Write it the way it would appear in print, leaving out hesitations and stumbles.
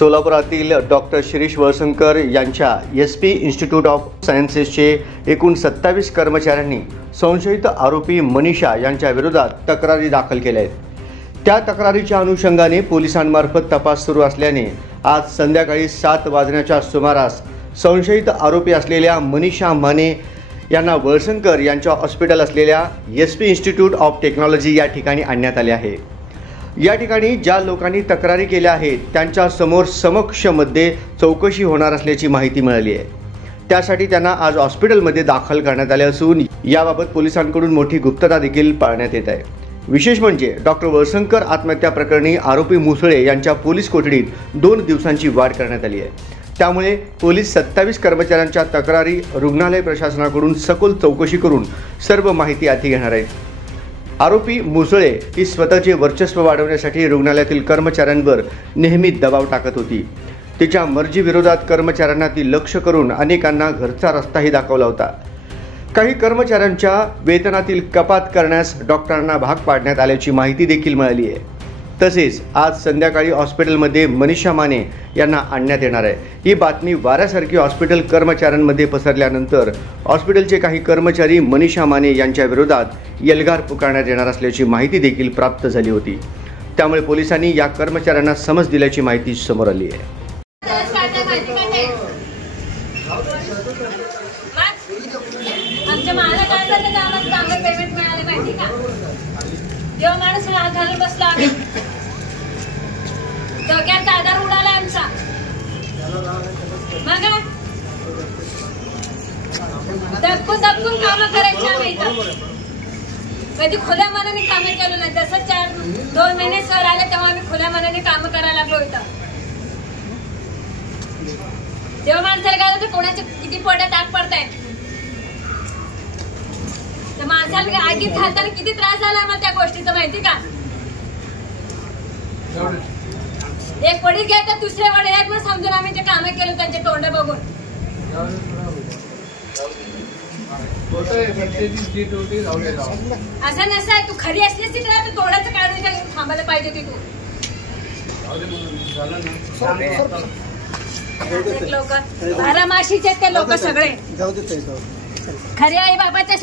सोलापुरातील doctor Shirish Walsankar यांच्या SP institute of सायन्सेसचे एकूण 27 कर्मचाऱ्यांनी संशयित आरोपी मनीषा यांच्या विरोधात तक्रारी दाखल केल्या आहेत। त्या तक्रारीच्या अनुषंगाने पोलिसांमार्फत तपास सुरू असल्याने आज संध्याकाळी 7 वाजण्याच्या सुमारास संशयित आरोपी असलेल्या मनीषा माने यांना वळसंकर यांच्या हॉस्पिटल असलेल्या SP इन्स्टिट्यूट ऑफ टेक्नॉलॉजी या ठिकाणी आणण्यात आले आहे। या ठिकाणी ज्या लोकांनी तक्रारी केल्या आहेत त्यांच्या समोर समक्षमध्ये चौकशी होणार असल्याची माहिती मिळाली आहे। त्यासाठी त्यांना आज हॉस्पिटलमध्ये दाखल करण्यात आले असून याबाबत पोलिसांकडून मोठी गुप्तता देखील पाळण्यात येत आहे। विशेष म्हणजे डॉक्टर वळसंकर आत्महत्या प्रकरणी आरोपी मुसळे यांच्या पोलीस कोठडीत 2 दिवसांची वाढ करण्यात आली आहे। त्यामुळे पोलीस 27 कर्मचाऱ्यांच्या तक्रारी रुग्णालय प्रशासनाकडून सखोल चौकशी करून सर्व माहिती हाती घेणार आहेत। आरोपी मुसळे ही स्वतःचे वर्चस्व वाढवण्यासाठी रुग्णालयातील कर्मचाऱ्यांवर नेहमी दबाव टाकत होती। तिच्या मर्जीविरोधात कर्मचाऱ्यांना ती लक्ष करून अनेकांना घरचा रस्ताही दाखवला होता। काही कर्मचाऱ्यांच्या वेतनातील कपात करण्यास डॉक्टरांना भाग पाडण्यात आल्याची माहिती देखील मिळाली आहे। तसेच आज संध्याकाळी हॉस्पिटलमध्ये मनीषा माने यांना आणण्यात येणार आहे। ही बातमी वाऱ्यासारखी हॉस्पिटल कर्मचाऱ्यांमध्ये पसरल्यानंतर हॉस्पिटलचे काही कर्मचारी मनीषा माने यांच्या विरोधात एल्गार पुकारण्यात येणार असल्याची माहिती देखील प्राप्त झाली होती। त्यामुळे पोलिसांनी या कर्मचाऱ्यांना समज दिल्याची माहिती समोर आली आहे। डोक्यात आधार उडाला आमचा। मग दबकून काम करायची आम्ही इथं कधी खुल्या मनाने काम केलं नाही। जसं 2 महिने सर आले तेव्हा आम्ही खुल्या मनाने काम करायला लागलो इथं। जेव्हा माणसाला काय होतं कोणाचे किती पोटात आग पडतायत त्या माणसाला आगीत घालताना किती त्रास झाला आम्हाला त्या गोष्टीचं माहिती का। एक पडी घ्या तर दुसरे वडे आहेत मग समजून आम्ही ते काम केलं त्यांचे तोंड बघून। असं नसतं तू खरी असलीस तर तू तोंडाचं काढून थांबायला पाहिजे की तू लोक बारामाशीचे ते लोक सगळे खरे आई बाबाच्या